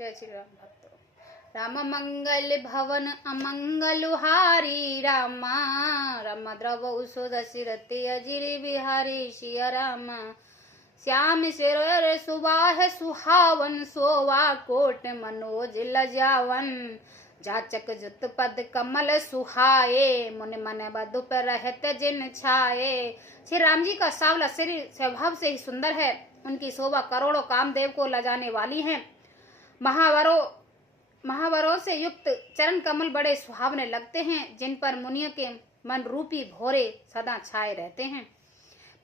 जय श्री राम भक्तों। राम मंगल भवन अमंगल हारी रामा, राम द्रव सुदशरथि अजिर बिहारी सिया राम। श्याम सिर सुबाह सुहावन, सोवा कोट मनोज लजावन। जाचक जुत पद कमल सुहाए, मुनि मन बधु पर रहत जिन छाए। श्री राम जी का सावला शरीर स्वभाव से ही सुंदर है। उनकी शोभा करोड़ों कामदेव को लजाने वाली है। महावरों से युक्त चरण कमल बड़े सुहावने लगते हैं, जिन पर मुनियों के मन रूपी भोरे सदा छाए रहते हैं।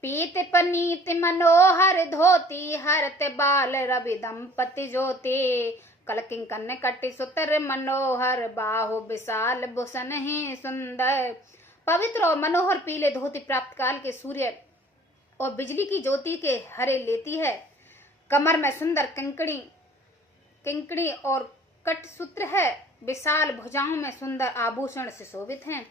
पीत पनीत मनोहर धोती, हरत बाल रवि दंपति ज्योति। कलकिंकन कटि सुतर मनोहर, बाहु विशाल भूषण ही सुंदर। पवित्र और मनोहर पीले धोती प्राप्त काल के सूर्य और बिजली की ज्योति के हरे लेती है। कमर में सुंदर किंकणी और कटसूत्र है। विशाल भुजाओं में सुंदर आभूषण से शोभित हैं।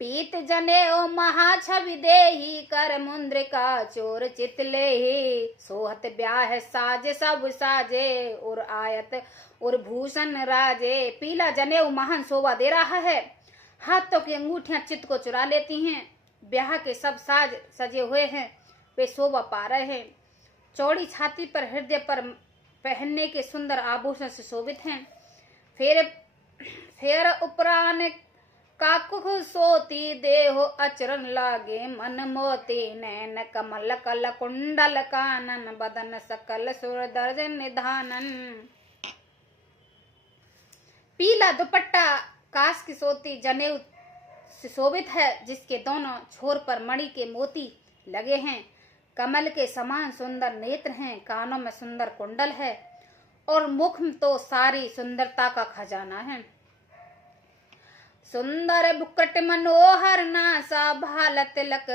पीत जनेऊ महाछवि देहि, कर मुंद्रिका चोर चित लेहि। सोहत ब्याह साजे सब साजे, और आयत और भूषण राजे। पीला जनेऊ महान शोभा दे रहा है। हाथों की अंगूठियां चित्त को चुरा लेती हैं। ब्याह के सब साज सजे हुए हैं, वे शोभा पा रहे हैं। चौड़ी छाती पर हृदय पर पहनने के सुंदर आभूषण से शोभित हैं। फेर उपरान काकुख सोती, देहो अचरन लागे मन मोती। नैन कमल कल कुंडल कानन, बदन सकल सुर दर्ज निधानन। पीला दुपट्टा काश की सोती जनेऊ से शोभित है, जिसके दोनों छोर पर मणि के मोती लगे हैं। कमल के समान सुंदर नेत्र हैं। कानों में सुंदर कुंडल है, और मुख तो सारी सुंदरता का खजाना है। सुंदर बुकट मनोहर नासा, भाल तिलक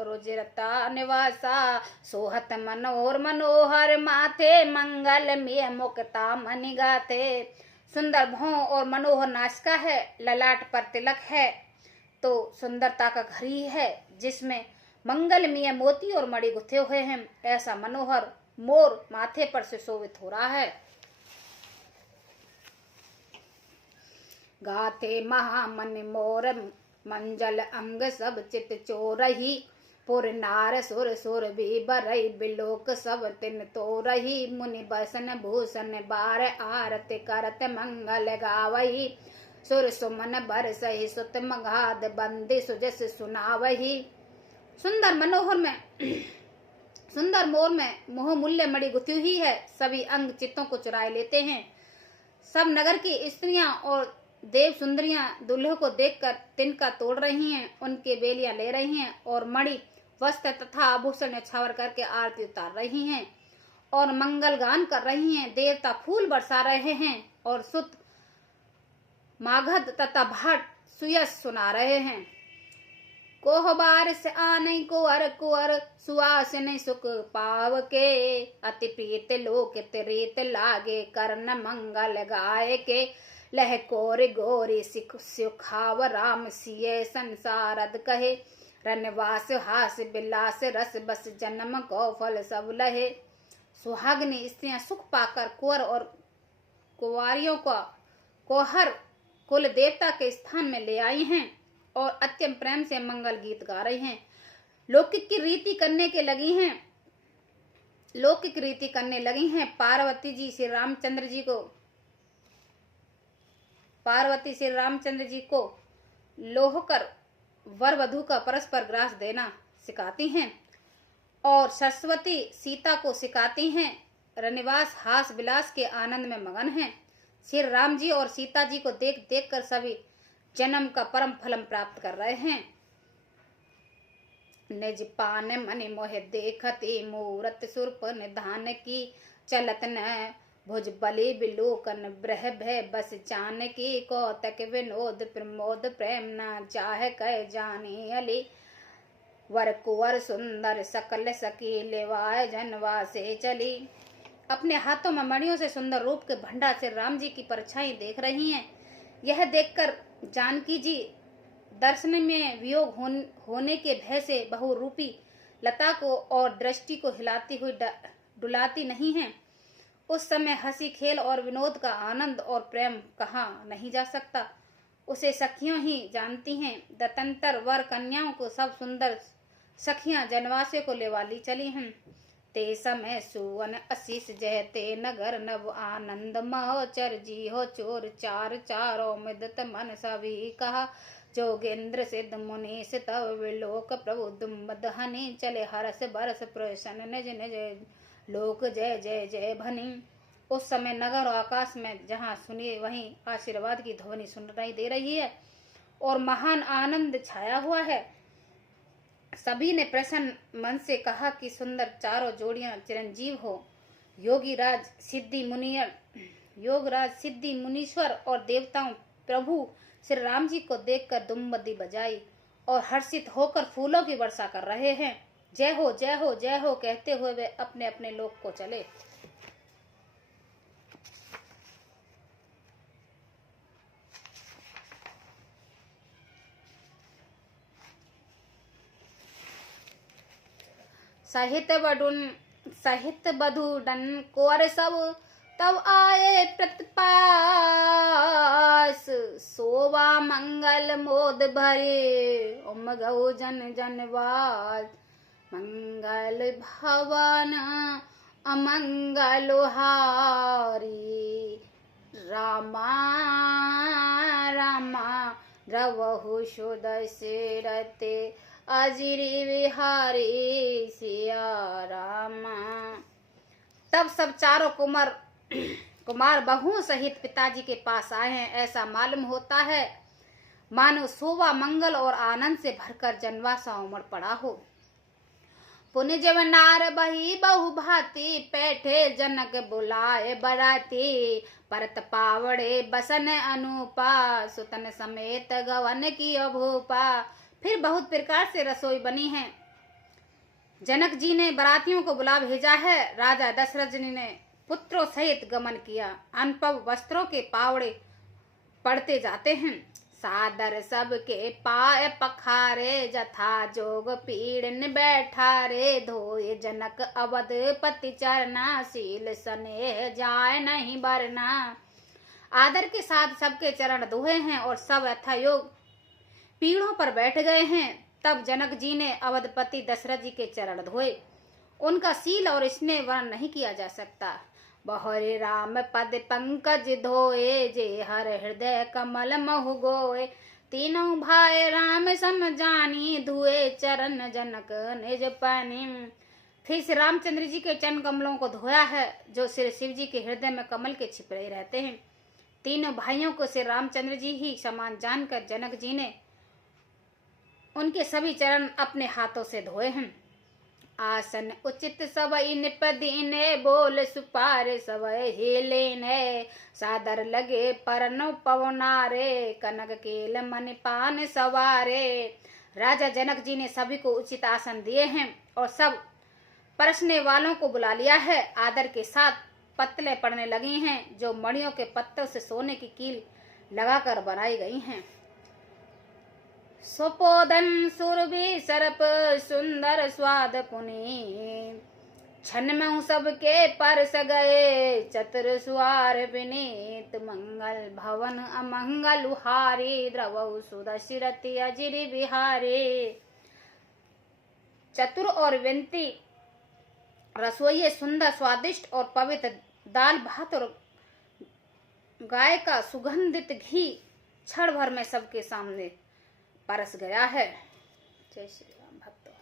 रुजिरता निवासा। सोहत मनोहर माथे, मंगल में मुक्ता मणि गाथे। सुंदर भौं और मनोहर नासिका है। ललाट पर तिलक है तो सुंदरता का घड़ी है, जिसमें मंगलमय मोती और मणि गुथे हुए हैं। ऐसा मनोहर मोर माथे पर से शोभित हो रहा है। गाथे महामन मोर मंजल अंग, सब चित चोरही। पुर नार सुर सुर भी बरई, बिलोक सब तिन तो रही। मुनि बसन भूषण बार, आरत करत मंगल गावही। सुर सुमन बरसहि सुत मगाध, बंदी सुजस सुनावही। सुंदर मोर में मोह मूल्य मणि गुथी हुई है। सभी अंग चित्तों को चुराए लेते हैं। सब नगर की स्त्रियां और देव सुंदरियां दूल्हे को देखकर तिनका तोड़ रही हैं, उनके बेलियां ले रही हैं, और मणि वस्त्र तथा आभूषण न्यौछावर करके आरती उतार रही हैं और मंगल गान कर रही हैं। देवता फूल बरसा रहे हैं और सुत मागध तथा भाट सुयस सुना रहे हैं। कोहबार से आने कुंवर, सुवासिन सुख पाव के। अति प्रीत लोकित रीत लागे, कर्ण मंगल गाय के। लह कोर गोरी सुखाव, राम सिय संसारद कहे। रनवास हास बिलास, रस बस जन्म को फल सब लहे। सुहागनी स्त्रियां सुख पाकर कुंवर और कुंवारियों को हर कुल देवता के स्थान में ले आई हैं और अत्यंत प्रेम से मंगल गीत गा रही हैं। लौकिक की रीति करने लगी हैं। पार्वती श्री रामचंद्र जी को लोहकर वर वधु का परस्पर ग्रास देना सिखाती हैं, और सरस्वती सीता को सिखाती हैं। रनिवास हास विलास के आनंद में मगन हैं। श्री राम जी और सीता जी को देख देख कर सभी जन्म का परम फलम प्राप्त कर रहे हैं। निज पान मनि मोह देखती, मूरत सुर्प निधान की। चलत न भुज बलि बिलोकन, ब्रह भय बस जानकी। कौतक विनोद प्रमोद, प्रेम न चाह कह जानी अली। वर कुंवर सुंदर सकल सकी, लेवाय जनवा से चली। अपने हाथों में मणियों से सुंदर रूप के भंडार से राम जी की परछाई देख रही हैं। यह देखकर जानकी जी दर्शन में वियोग होने के भय से बहुरूपी लता को और दृष्टि को हिलाती हुई डुलाती नहीं हैं। उस समय हंसी खेल और विनोद का आनंद और प्रेम कहाँ नहीं जा सकता। उसे सखियों ही जानती हैं। दतंतर वर कन्याओं को सब सुंदर सखियां जनवासियों को लेवाली चली हैं। ते समय सुवन आशीष जयते नगर नव आनंद महोचर जी हो चोर चार चारों मिदत मन सभी कहा जोगेंद्र सिद्ध मुनीष तव विलोक प्रभु दुम्बद हनि चले हरस बरस प्रसन्न निज निज लोक जय जय जय भनी। उस समय नगर और आकाश में जहाँ सुनिए वहीं आशीर्वाद की ध्वनि सुनाई दे रही है और महान आनंद छाया हुआ है। सभी ने प्रसन्न मन से कहा कि सुंदर चारों जोड़ियां चिरंजीव हो। योगराज सिद्धि मुनीश्वर और देवताओं प्रभु श्री राम जी को देखकर दुम्बदी बजाई और हर्षित होकर फूलों की वर्षा कर रहे हैं। जय हो जय हो जय हो कहते हुए वे अपने अपने लोक को चले। साहित्य बधुडन कुंवर सब तब आए प्रतिपास सोवा मंगल मोद भरे उमगौ जन जनवास मंगल भवन अमंगल हारी रामा रामा रवहु सुदशरथे अजिरी विहारी सिया रामा। तब सब चारों कुमार बहुओं सहित पिताजी के पास आए हैं। ऐसा मालूम होता है मानो शोभा मंगल और आनंद से भरकर जनवासा उमड़ पड़ा हो। पुण्य जब नार बही बहु भांति पैठे जनक बुलाए बराती परत पावड़े बसन अनुपा सुतन समेत गवन की भूपा। फिर बहुत प्रकार से रसोई बनी है। जनक जी ने बरातियों को बुला भेजा है। राजा दशरथ जी ने पुत्रों सहित गमन किया। अनपव वस्त्रों के पावड़े पड़ते जाते हैं। सादर सबके पाए पखारे जथा जोग पीड़न बैठा रे धोए जनक अवध पति चरना शील स्नेह जाए नहीं बरना। आदर के साथ सबके चरण धोए हैं और सब यथायोग पीढ़ों पर बैठ गए हैं। तब जनक जी ने अवधपति दशरथ जी के चरण धोए। उनका शील और स्नेह वर्णन नहीं किया जा सकता। बहोरे राम पद पंकज धोए जे हर हृदय कमल महु गोए तीनों भाई राम सम जानी धुए चरण जनक निज पानी। फिर श्री रामचंद्र जी के चरण कमलों को धोया है जो श्री शिव जी के हृदय में कमल के छिपे रहते हैं। तीनों भाइयों को श्री रामचंद्र जी ही समान जानकर जनक जी ने उनके सभी चरण अपने हाथों से धोए हैं। आसन उचित सवई निपदीने बोल सुपारे सवय हेलेने सादर लगे परनो पवनारे कनक केल मन पान सवारे। राजा जनक जी ने सभी को उचित आसन दिए हैं और सब परसने वालों को बुला लिया है। आदर के साथ पत्तलें पड़ने लगी हैं जो मणियों के पत्तों से सोने की कील लगाकर बनाई गई हैं। सुपोदन सुरभि सरप सुंदर स्वाद पुनी छन में सबके परस गए चतुर सुआर विनीत मंगल भवन अमंगल हारी द्रवौ सुदशरथि अजिरि बिहारी। चतुर और विनती रसोइये सुंदर स्वादिष्ट और पवित्र दाल भात और गाय का सुगंधित घी क्षण भर में सबके सामने परस गया है। जय श्री राम भक्तों।